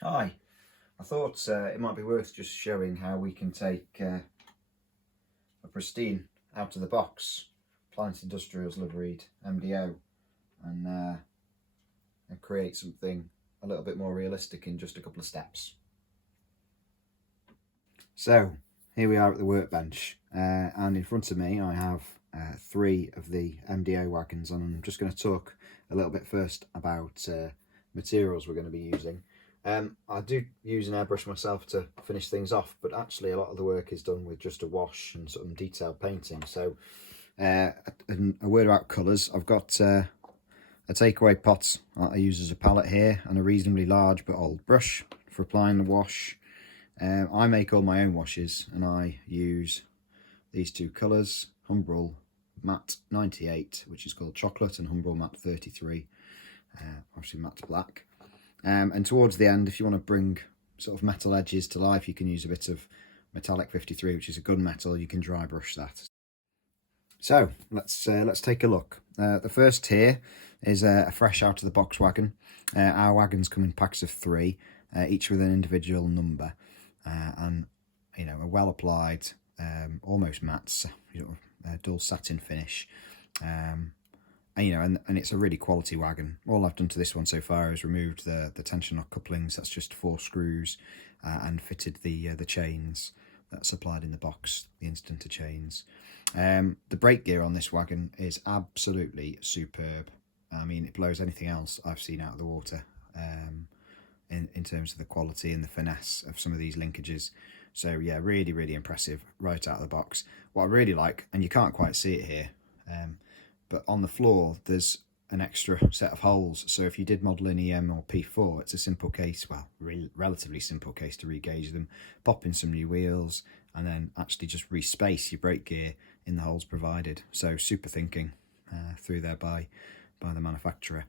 Hi, I thought it might be worth just showing how we can take a pristine out of the box Plant Industrials liveried MDO and create something a little bit more realistic in just a couple of steps. So here we are at the workbench and in front of me I have 3 of the MDO wagons, and I'm just going to talk a little bit first about materials we're going to be using. I do use an airbrush myself to finish things off, but actually a lot of the work is done with just a wash and some detailed painting. So a word about colours. I've got a takeaway pot that I use as a palette here, and a reasonably large but old brush for applying the wash. I make all my own washes, and I use these 2 colours, Humbrol Matte 98, which is called Chocolate, and Humbrol Matte 33, obviously matte black. And towards the end, if you want to bring sort of metal edges to life, you can use a bit of metallic 53, which is a gunmetal. You can dry brush that. So let's take a look. The first here is a fresh out of the box wagon. Our wagons come in packs of 3, each with an individual number, and a well applied, almost matte, dual satin finish. And it's a really quality wagon. All I've done to this one so far is removed the tension couplings. That's just 4 screws, and fitted the chains that's supplied in the box, the instanter chains. The brake gear on this wagon is absolutely superb. I mean, it blows anything else I've seen out of the water in terms of the quality and the finesse of some of these linkages. So yeah, really, really impressive right out of the box. What I really like, and you can't quite see it here, but on the floor there's an extra set of holes. So if you did model in EM or P4, it's a simple case, well, relatively simple case to re-gauge them, pop in some new wheels, and then actually just re-space your brake gear in the holes provided. So super thinking through there by the manufacturer.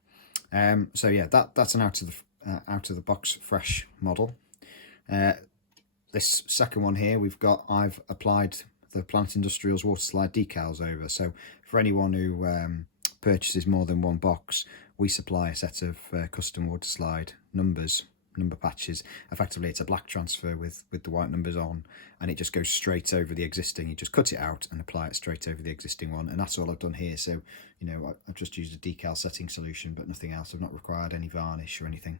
So yeah, that's an out of the box fresh model. This second one here, I've applied the Plant Industrials water slide decals over. So for anyone who purchases more than 1 box, we supply a set of custom water slide number patches. Effectively, it's a black transfer with the white numbers on, and it just goes straight over the existing. You just cut it out and apply it straight over the existing one, and that's all I've done here. So I've just used a decal setting solution, but nothing else. I've not required any varnish or anything.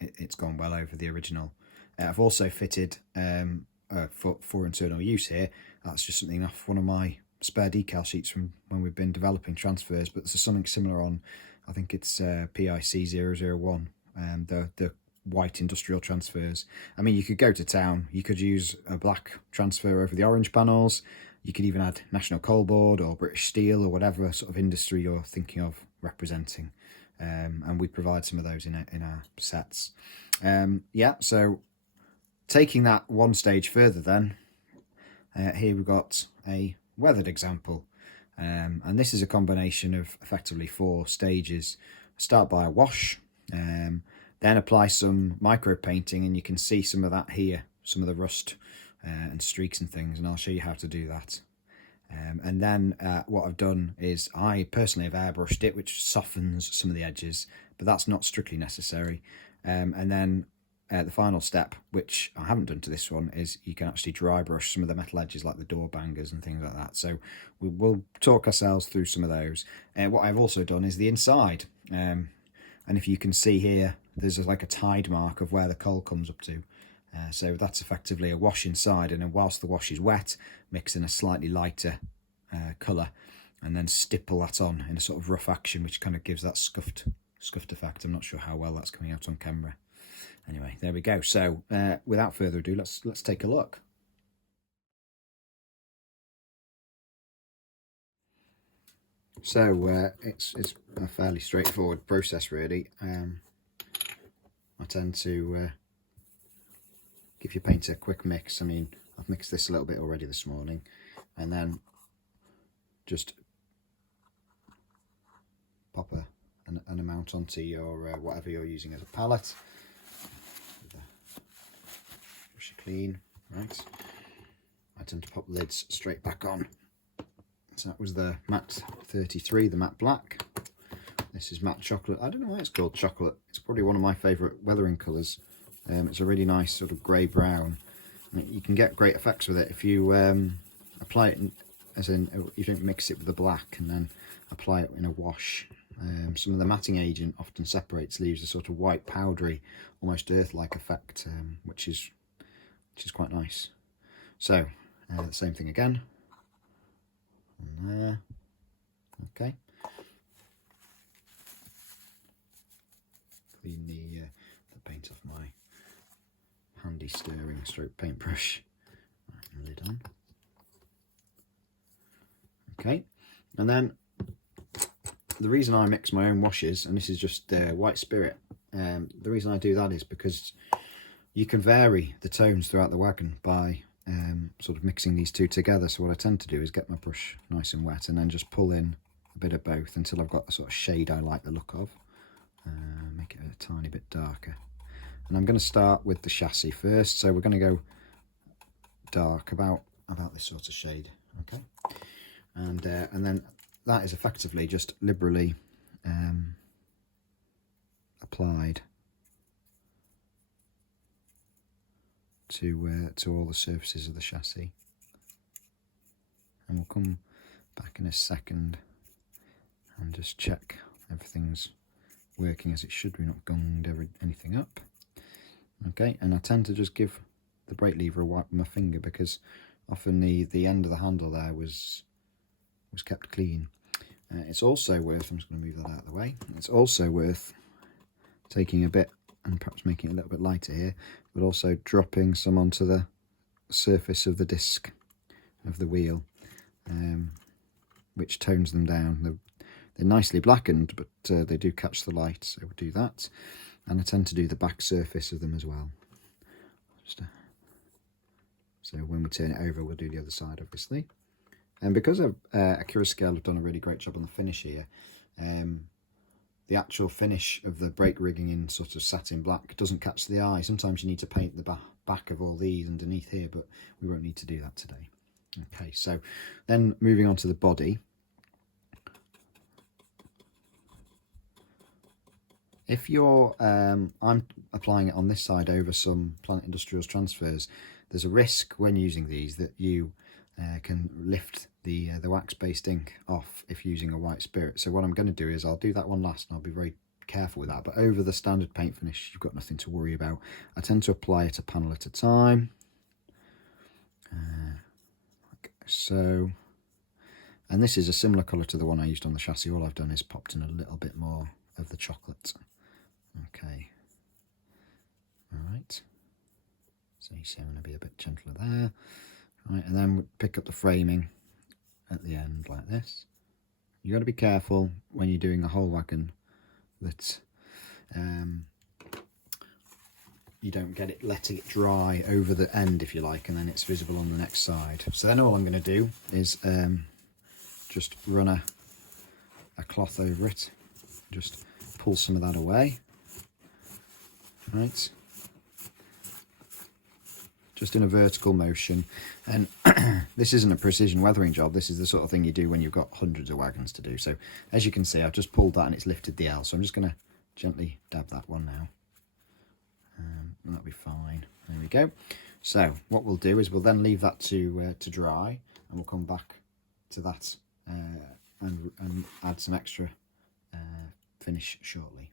It's gone well over the original. I've also fitted for internal use here. That's just something off one of my spare decal sheets from when we've been developing transfers, but there's something similar on, I think it's PIC 001, the white industrial transfers. I mean, you could go to town, you could use a black transfer over the orange panels, you could even add National Coal Board or British Steel or whatever sort of industry you're thinking of representing, and we provide some of those in our sets. Yeah, so taking that one stage further then, here we've got a weathered example, and this is a combination of effectively 4 stages. Start by a wash, then apply some micro painting, and you can see some of that here, some of the rust and streaks and things, and I'll show you how to do that. And then what I've done is I personally have airbrushed it, which softens some of the edges, but that's not strictly necessary. And then the final step, which I haven't done to this one, is you can actually dry brush some of the metal edges like the door bangers and things like that. So we will talk ourselves through some of those. What I've also done is the inside. And if you can see here, there's like a tide mark of where the coal comes up to. So that's effectively a wash inside, and then whilst the wash is wet, mix in a slightly lighter colour, and then stipple that on in a sort of rough action, which kind of gives that scuffed effect. I'm not sure how well that's coming out on camera. Anyway, there we go. So without further ado, let's take a look. So it's a fairly straightforward process, really. I tend to give your paint a quick mix. I mean, I've mixed this a little bit already this morning, and then just pop an amount onto your whatever you're using as a palette. Brush it clean, right? I tend to pop the lids straight back on. So that was the matte 33, the matte black. This is matte chocolate. I don't know why it's called chocolate. It's probably one of my favourite weathering colours. It's a really nice sort of grey brown. You can get great effects with it if you apply it, as in you don't mix it with the black and then apply it in a wash. Some of the matting agent often separates, leaves a sort of white powdery, almost earth-like effect, which is quite nice. So the same thing again. And there. Okay. Clean the paint off my handy stirring stroke paintbrush. Right, lid on. Okay, and then the reason I mix my own washes, and this is just white spirit, the reason I do that is because you can vary the tones throughout the wagon by sort of mixing these two together. So what I tend to do is get my brush nice and wet and then just pull in a bit of both until I've got the sort of shade I like the look of. Make it a tiny bit darker. And I'm going to start with the chassis first, so we're going to go dark about this sort of shade, okay? And then that is effectively just liberally applied to all the surfaces of the chassis. And we'll come back in a second and just check everything's working as it should. We've not gunged anything up. Okay, and I tend to just give the brake lever a wipe with my finger because often the end of the handle there was kept clean. It's also worth, I'm just going to move that out of the way, it's also worth taking a bit and perhaps making it a little bit lighter here, but also dropping some onto the surface of the disc of the wheel, which tones them down. They're nicely blackened, but they do catch the light, so we'll do that. And I tend to do the back surface of them as well. So when we turn it over, we'll do the other side, obviously. And because Accurascale have done a really great job on the finish here, the actual finish of the brake rigging in sort of satin black doesn't catch the eye. Sometimes you need to paint the back of all these underneath here, but we won't need to do that today. Okay, so then moving on to the body. If you're, I'm applying it on this side over some Planet Industrials transfers, there's a risk when using these that you can lift the wax-based ink off if using a white spirit. So what I'm going to do is I'll do that one last and I'll be very careful with that. But over the standard paint finish, you've got nothing to worry about. I tend to apply it a panel at a time. Like so. And this is a similar colour to the one I used on the chassis. All I've done is popped in a little bit more of the chocolate. Okay, all right, so you see I'm going to be a bit gentler there, right, and then we pick up the framing at the end like this. You've got to be careful when you're doing a whole wagon that you don't get it, letting it dry over the end, if you like, and then it's visible on the next side. So then all I'm going to do is just run a cloth over it, just pull some of that away. Right, just in a vertical motion. And this isn't a precision weathering job, this is the sort of thing you do when you've got hundreds of wagons to do. So as you can see, I've just pulled that and it's lifted the L, so I'm just going to gently dab that one now, and that'll be fine. There we go. So what we'll do is we'll then leave that to dry, and we'll come back to that and add some extra finish shortly.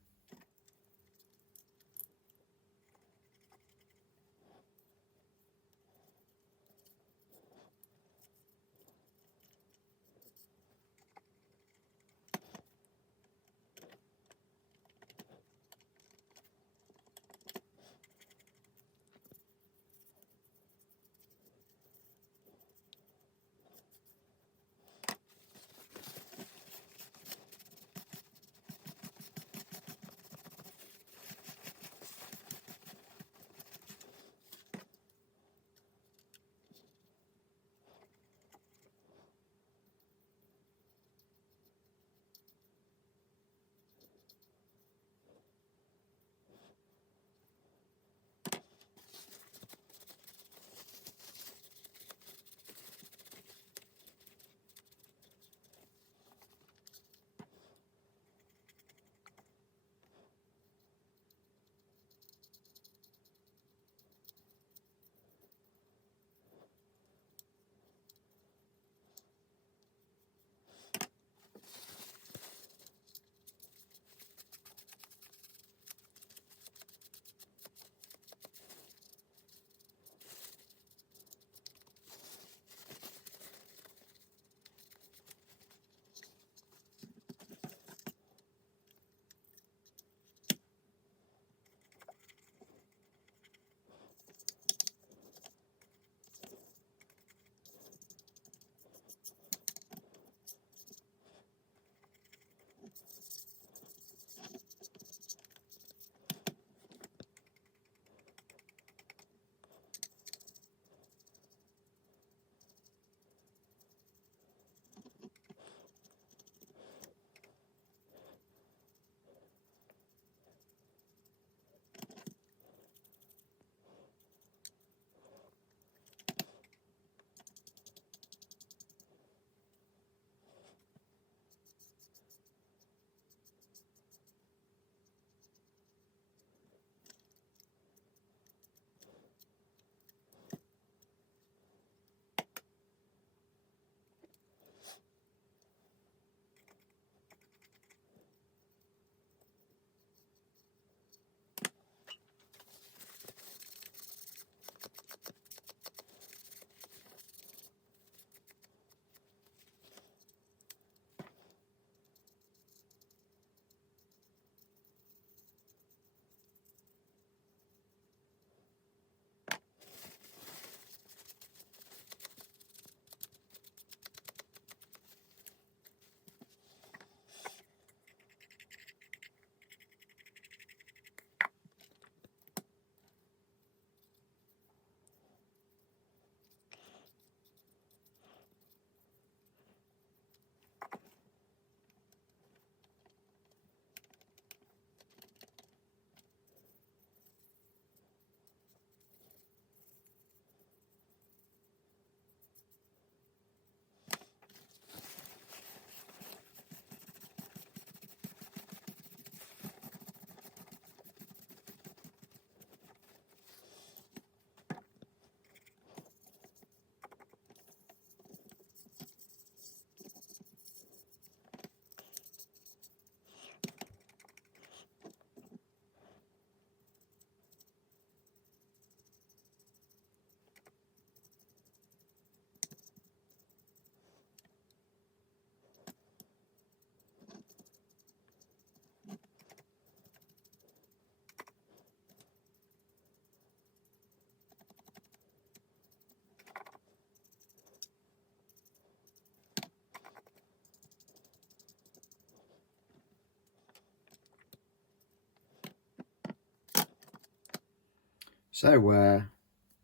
So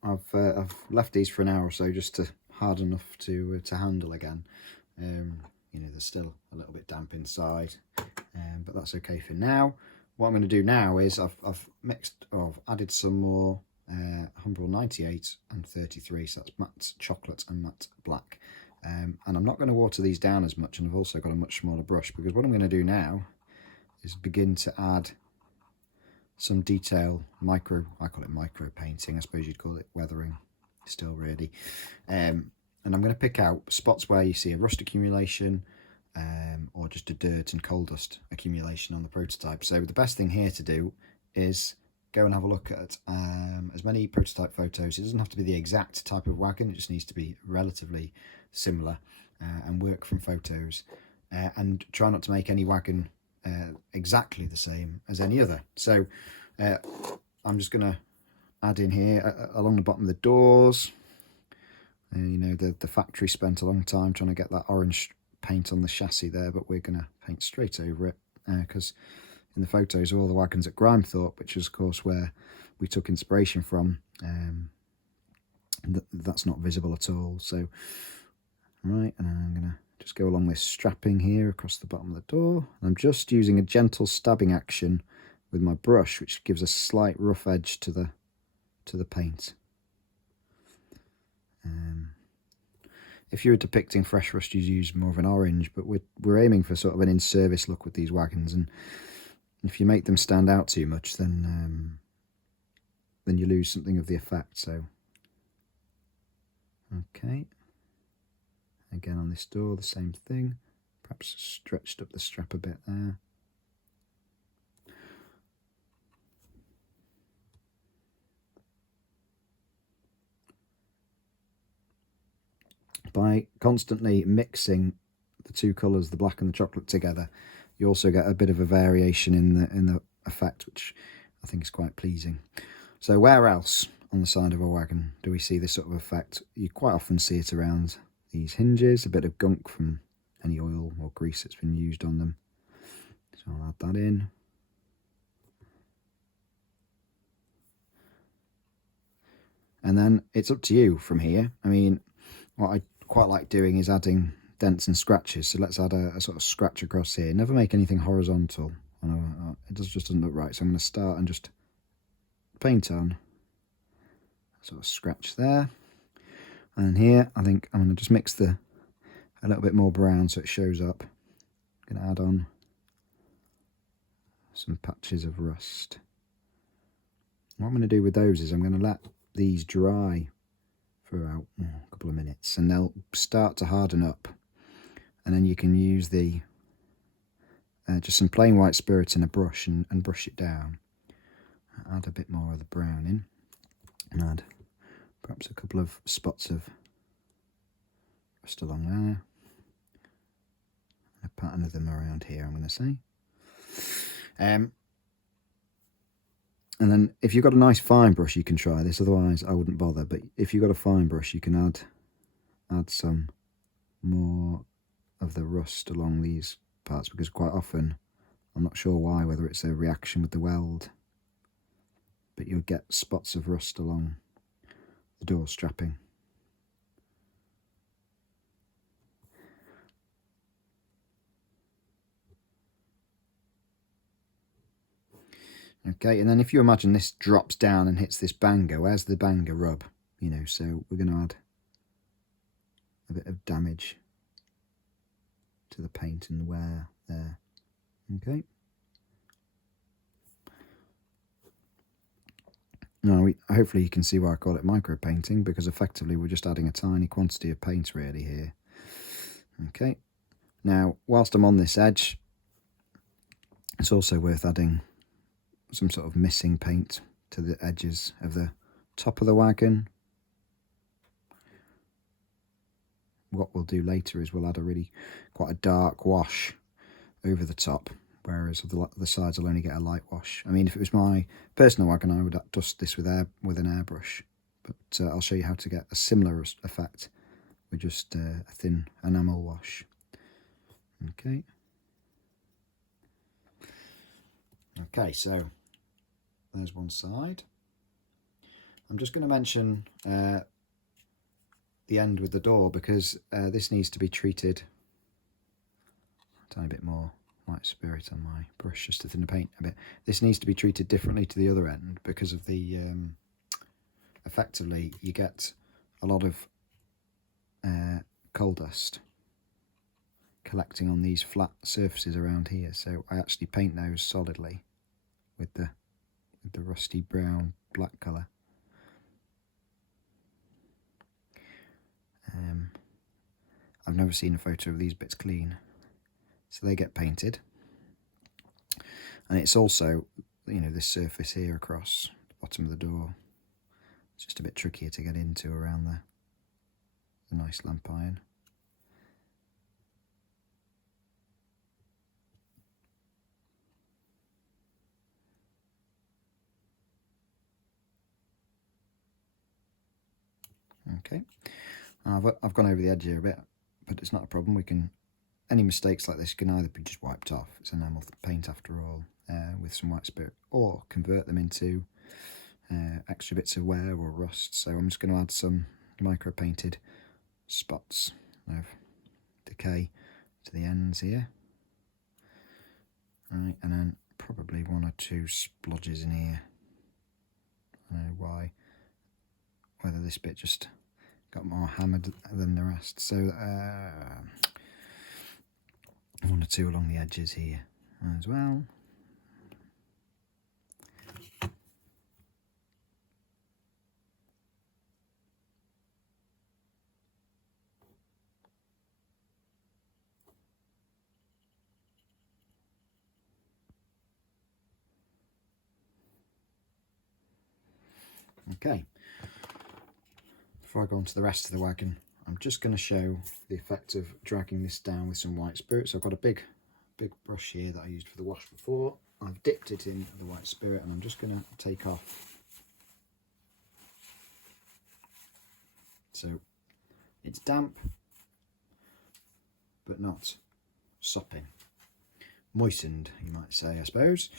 I've left these for an hour or so just to hard enough to handle again. You know, they're still a little bit damp inside, but that's okay for now. What I'm going to do now is I've added some more Humbrol 98 and 33, so that's matte chocolate and matte black. And I'm not going to water these down as much, and I've also got a much smaller brush, because what I'm going to do now is begin to add some detail, I call it micro painting, I suppose you'd call it weathering still really. And I'm going to pick out spots where you see a rust accumulation, or just a dirt and coal dust accumulation on the prototype. So the best thing here to do is go and have a look at as many prototype photos. It doesn't have to be the exact type of wagon, it just needs to be relatively similar, and work from photos, and try not to make any wagon exactly the same as any other. So I'm just going to add in here along the bottom of the doors. You know, the factory spent a long time trying to get that orange paint on the chassis there, but we're going to paint straight over it, because in the photos of all the wagons at Grimethorpe, which is of course where we took inspiration from, that's not visible at all. So right, and I'm going to just go along this strapping here across the bottom of the door. I'm just using a gentle stabbing action with my brush, which gives a slight rough edge to the paint. If you were depicting fresh rust, you'd use more of an orange, but we're aiming for sort of an in-service look with these wagons, and if you make them stand out too much, then you lose something of the effect. So, okay. Again on this door, the same thing. Perhaps stretched up the strap a bit there. By constantly mixing the two colours, the black and the chocolate, together, you also get a bit of a variation in the effect, which I think is quite pleasing. So where else on the side of a wagon do we see this sort of effect? You quite often see it around these hinges, a bit of gunk from any oil or grease that's been used on them. So I'll add that in. And then it's up to you from here. I mean, what I quite like doing is adding dents and scratches. So let's add a sort of scratch across here. Never make anything horizontal. I know it just doesn't look right. So I'm going to start and just paint on sort of scratch there. And here, I think I'm going to just mix a little bit more brown so it shows up. I'm going to add on some patches of rust. What I'm going to do with those is I'm going to let these dry for about a couple of minutes, and they'll start to harden up. And then you can use the just some plain white spirit in a brush and brush it down. Add a bit more of the brown in, and add perhaps a couple of spots of rust along there. A pattern of them around here, I'm going to say. And then if you've got a nice fine brush, you can try this. Otherwise, I wouldn't bother. But if you've got a fine brush, you can add some more of the rust along these parts, because quite often, I'm not sure why, whether it's a reaction with the weld, but you'll get spots of rust along the door strapping. Okay, and then if you imagine this drops down and hits this banger, where's the banger rub? You know, so we're going to add a bit of damage to the paint and wear there. Okay. Now, hopefully you can see why I call it micro painting, because effectively we're just adding a tiny quantity of paint really here. Okay. Now, whilst I'm on this edge, it's also worth adding some sort of missing paint to the edges of the top of the wagon. What we'll do later is we'll add quite a dark wash over the top, whereas the sides will only get a light wash. I mean, if it was my personal wagon, I would dust this with an airbrush, but I'll show you how to get a similar effect with just a thin enamel wash. Okay. Okay, so there's one side. I'm just going to mention the end with the door, because this needs to be treated a tiny bit more white spirit on my brush just to thin the paint a bit. This needs to be treated differently to the other end because of the effectively you get a lot of coal dust collecting on these flat surfaces around here, so I actually paint those solidly with the rusty brown black colour. I've never seen a photo of these bits clean, so they get painted. And it's also, you know, this surface here across the bottom of the door, it's just a bit trickier to get into around the nice lamp iron. Okay, I've gone over the edge here a bit, but it's not a problem. We can, any mistakes like this can either be just wiped off, it's enamel paint after all, with some white spirit, or convert them into extra bits of wear or rust. So I'm just going to add some micro painted spots of decay to the ends here. Right, and then probably 1 or 2 splodges in here. I don't know why, whether this bit just got more hammered than the rest. So 1 or 2 along the edges here as well. Okay, before I go on to the rest of the wagon, I'm just going to show the effect of dragging this down with some white spirit. So I've got a big brush here that I used for the wash before. I've dipped it in the white spirit, and I'm just going to take off. So it's damp, but not sopping. Moistened, you might say, I suppose.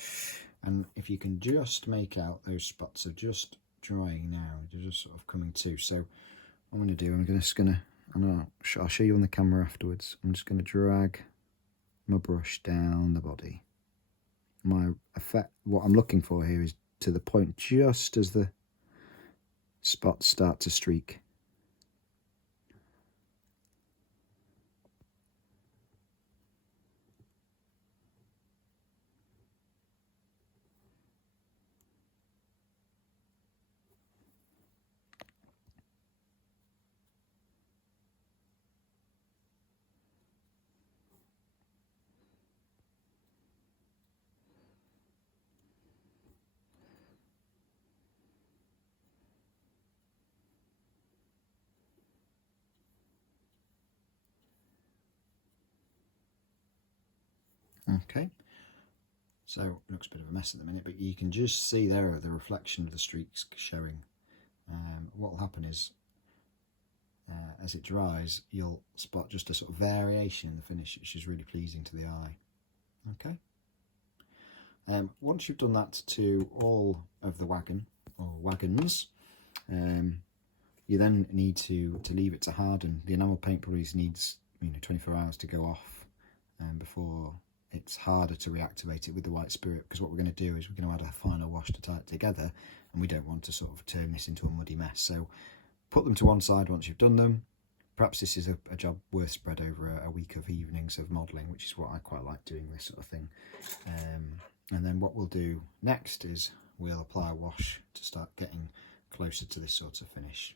And if you can just make out those spots are just drying now, they're just sort of coming to. So what I'm going to do, I'll show you on the camera afterwards. I'm just going to drag my brush down the body. My effect, what I'm looking for here is to the point just as the spots start to streak. Okay, so it looks a bit of a mess at the minute, but you can just see there the reflection of the streaks showing. What will happen is, as it dries, you'll spot just a sort of variation in the finish, which is really pleasing to the eye. Okay. Once you've done that to all of the wagon or wagons, you then need to leave it to harden. The enamel paint probably needs 24 hours to go off before it's harder to reactivate it with the white spirit, because what we're going to do is we're going to add a final wash to tie it together, and we don't want to sort of turn this into a muddy mess. So put them to one side once you've done them. Perhaps this is a job worth spread over a week of evenings of modelling, which is what I quite like doing, this sort of thing. And then what we'll do next is we'll apply a wash to start getting closer to this sort of finish.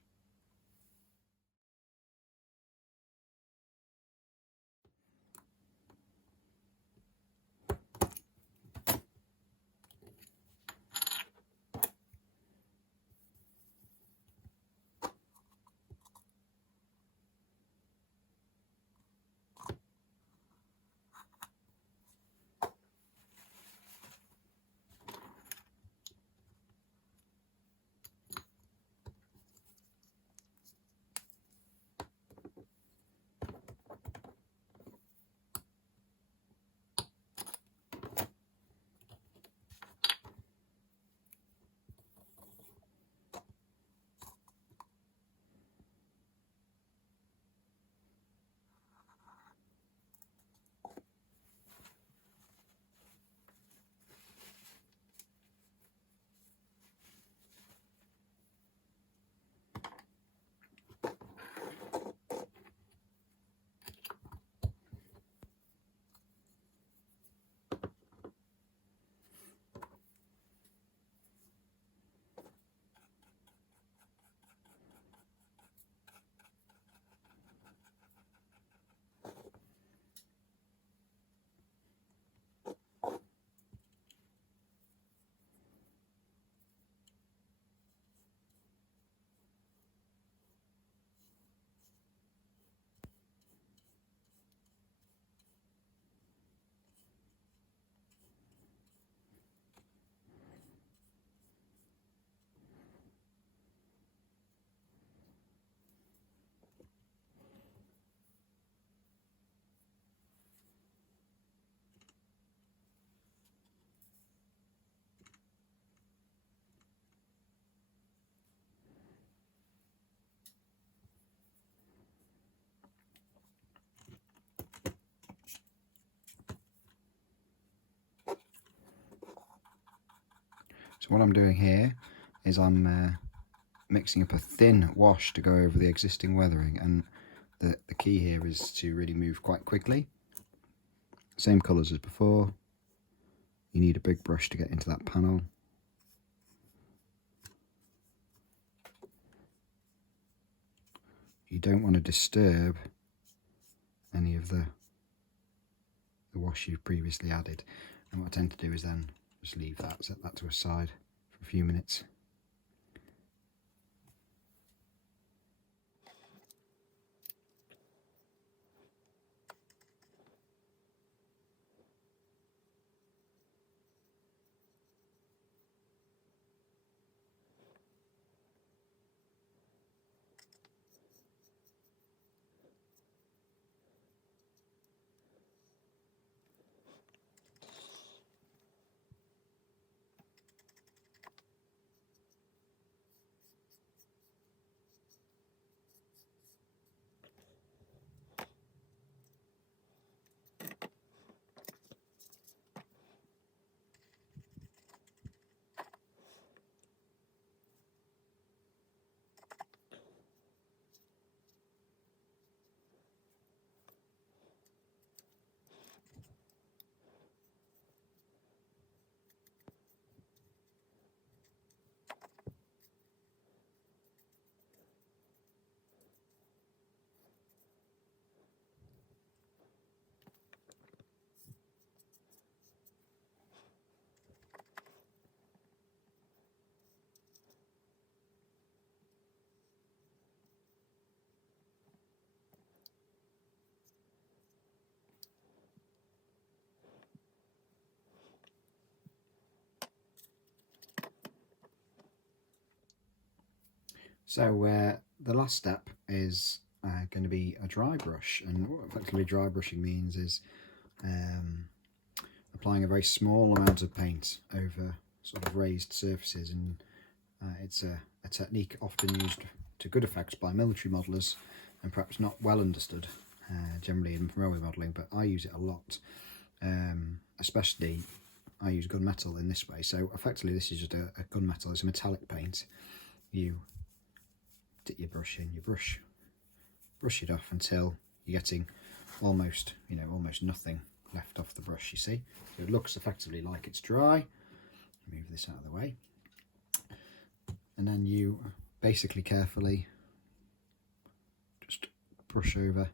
So what I'm doing here is I'm mixing up a thin wash to go over the existing weathering, and the key here is to really move quite quickly. Same colours as before. You need a big brush to get into that panel. You don't want to disturb any of the wash you've previously added. And what I tend to do is then just leave that, set that to a side for a few minutes. So the last step is going to be a dry brush, and what effectively dry brushing means is applying a very small amount of paint over sort of raised surfaces, and it's a technique often used to good effect by military modellers and perhaps not well understood generally in railway modelling, but I use it a lot. Especially I use gunmetal in this way. So effectively this is just a gunmetal, it's a metallic paint. You dip your brush in, you brush it off until you're getting almost, almost nothing left off the brush, you see. So it looks effectively like it's dry. Move this out of the way. And then you basically carefully just brush over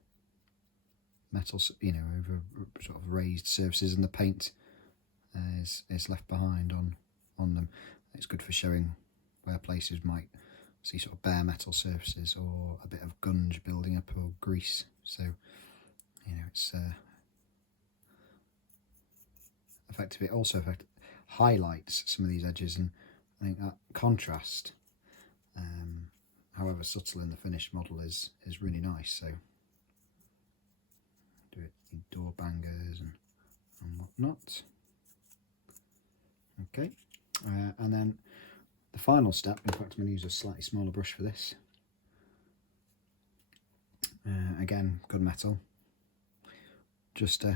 metals, over sort of raised surfaces, and the paint is left behind on them. It's good for showing where places might see sort of bare metal surfaces or a bit of gunge building up or grease. So it's effectively it also highlights some of these edges, and I think that contrast, however subtle in the finished model, is really nice. So do it in door bangers and whatnot. Okay, and then the final step, in fact I'm going to use a slightly smaller brush for this. Again, gunmetal. Just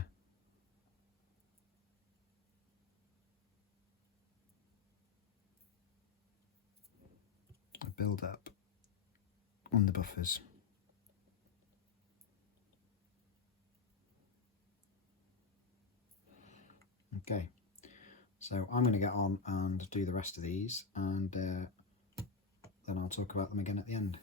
build up on the buffers. Okay, so I'm going to get on and do the rest of these, and then I'll talk about them again at the end.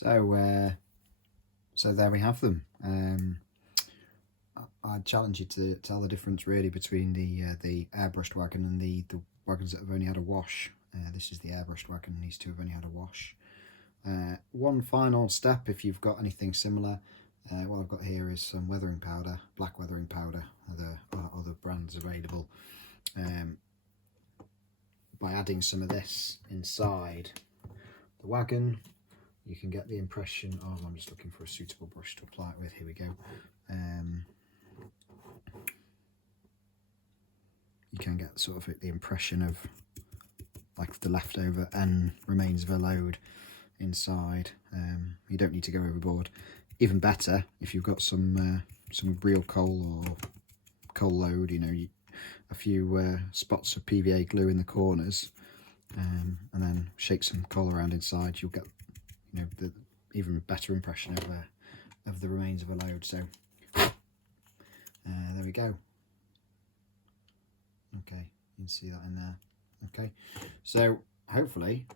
So there we have them. I'd challenge you to tell the difference really between the airbrushed wagon and the wagons that have only had a wash. This is the airbrushed wagon, these two have only had a wash. One final step, if you've got anything similar, what I've got here is some weathering powder, black weathering powder, other brands available. By adding some of this inside the wagon, you can get the impression of, I'm just looking for a suitable brush to apply it with, here we go. You can get sort of the impression of like the leftover and remains of a load inside. You don't need to go overboard. Even better if you've got some real coal or coal load, you know, a few spots of PVA glue in the corners, and then shake some coal around inside, you'll get, you know, the even better impression of the remains of a load. So there we go. Okay, you can see that in there. Okay, so hopefully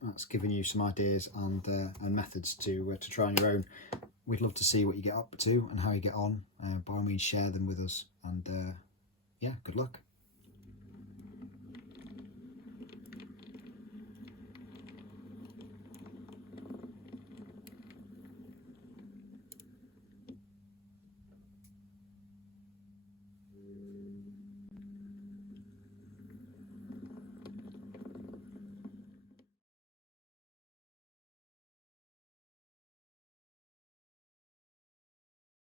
that's given you some ideas and methods to try on your own. We'd love to see what you get up to and how you get on. By all means, share them with us, and yeah, good luck.